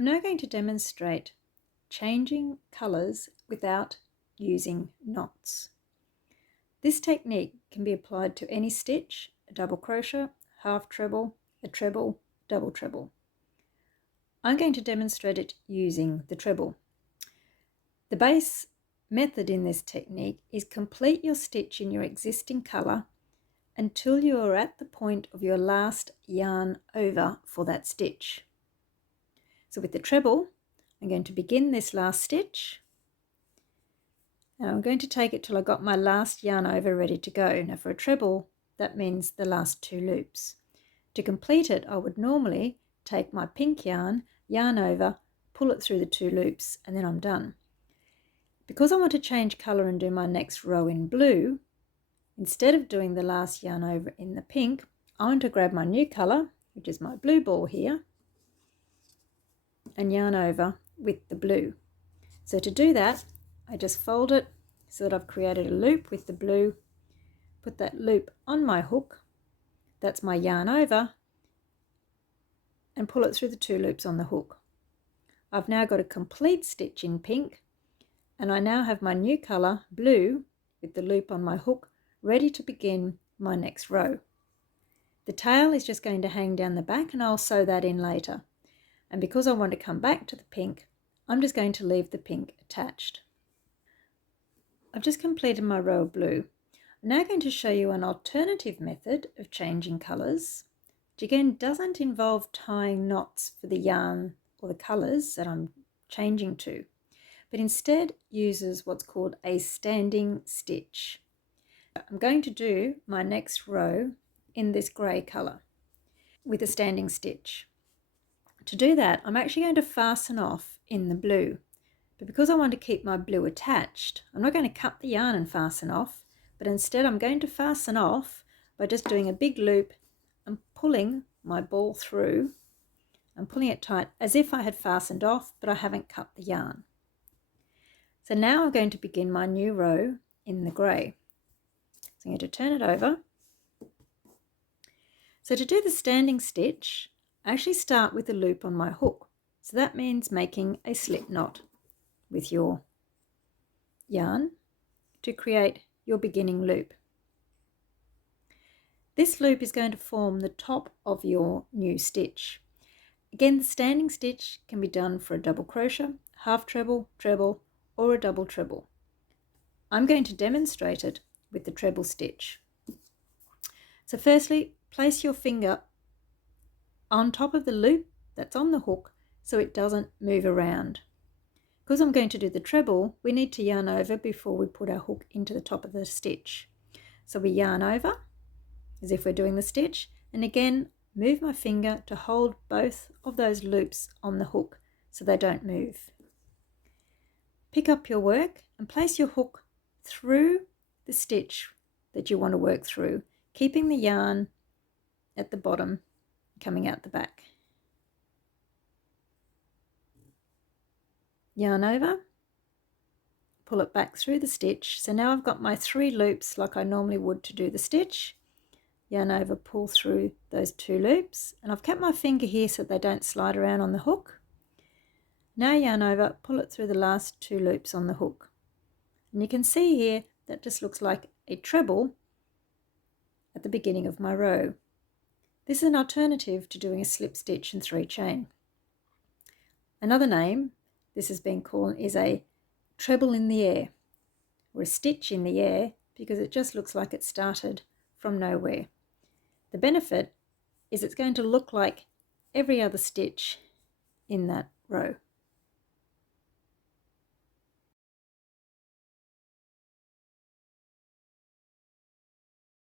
I'm now going to demonstrate changing colours without using knots. This technique can be applied to any stitch, a double crochet, half treble, a treble, double treble. I'm going to demonstrate it using the treble. The base method in this technique is complete your stitch in your existing colour until you are at the point of your last yarn over for that stitch. So with the treble, I'm going to begin this last stitch and I'm going to take it till I got my last yarn over ready to go. Now for a treble, that means the last 2 loops. To complete it, I would normally take my pink yarn over, pull it through the 2 loops, and then I'm done. Because I want to change colour and do my next row in blue, instead of doing the last yarn over in the pink, I want to grab my new colour, which is my blue ball here, and yarn over with the blue. So to do that, I just fold it so that I've created a loop with the blue, put that loop on my hook, that's my yarn over, and pull it through the 2 loops on the hook. I've now got a complete stitch in pink, and I now have my new colour, blue, with the loop on my hook, ready to begin my next row. The tail is just going to hang down the back and I'll sew that in later. And because I want to come back to the pink, I'm just going to leave the pink attached. I've just completed my row of blue. I'm now going to show you an alternative method of changing colours, which again doesn't involve tying knots for the yarn or the colours that I'm changing to, but instead uses what's called a standing stitch. I'm going to do my next row in this grey colour with a standing stitch. To do that, I'm actually going to fasten off in the blue, but because I want to keep my blue attached, I'm not going to cut the yarn and fasten off, but instead I'm going to fasten off by just doing a big loop and pulling my ball through. I'm pulling it tight as if I had fastened off, but I haven't cut the yarn. So now I'm going to begin my new row in the grey. So I'm going to turn it over. So to do the standing stitch, I actually start with a loop on my hook. So that means making a slip knot with your yarn to create your beginning loop. This loop is going to form the top of your new stitch. Again, the standing stitch can be done for a double crochet, half treble, treble, or a double treble. I'm going to demonstrate it with the treble stitch. So firstly, place your finger on top of the loop that's on the hook so it doesn't move around. Because I'm going to do the treble, we need to yarn over before we put our hook into the top of the stitch. So we yarn over as if we're doing the stitch, and again move my finger to hold both of those loops on the hook so they don't move. Pick up your work and place your hook through the stitch that you want to work through, keeping the yarn at the bottom coming out the back. Yarn over, pull it back through the stitch. So now I've got my 3 loops like I normally would to do the stitch. Yarn over, pull through those 2 loops, and I've kept my finger here so they don't slide around on the hook. Now yarn over, pull it through the last 2 loops on the hook. And you can see here that just looks like a treble at the beginning of my row. This is an alternative to doing a slip stitch and 3 chain. Another name this has been called is a treble in the air, or a stitch in the air, because it just looks like it started from nowhere. The benefit is it's going to look like every other stitch in that row.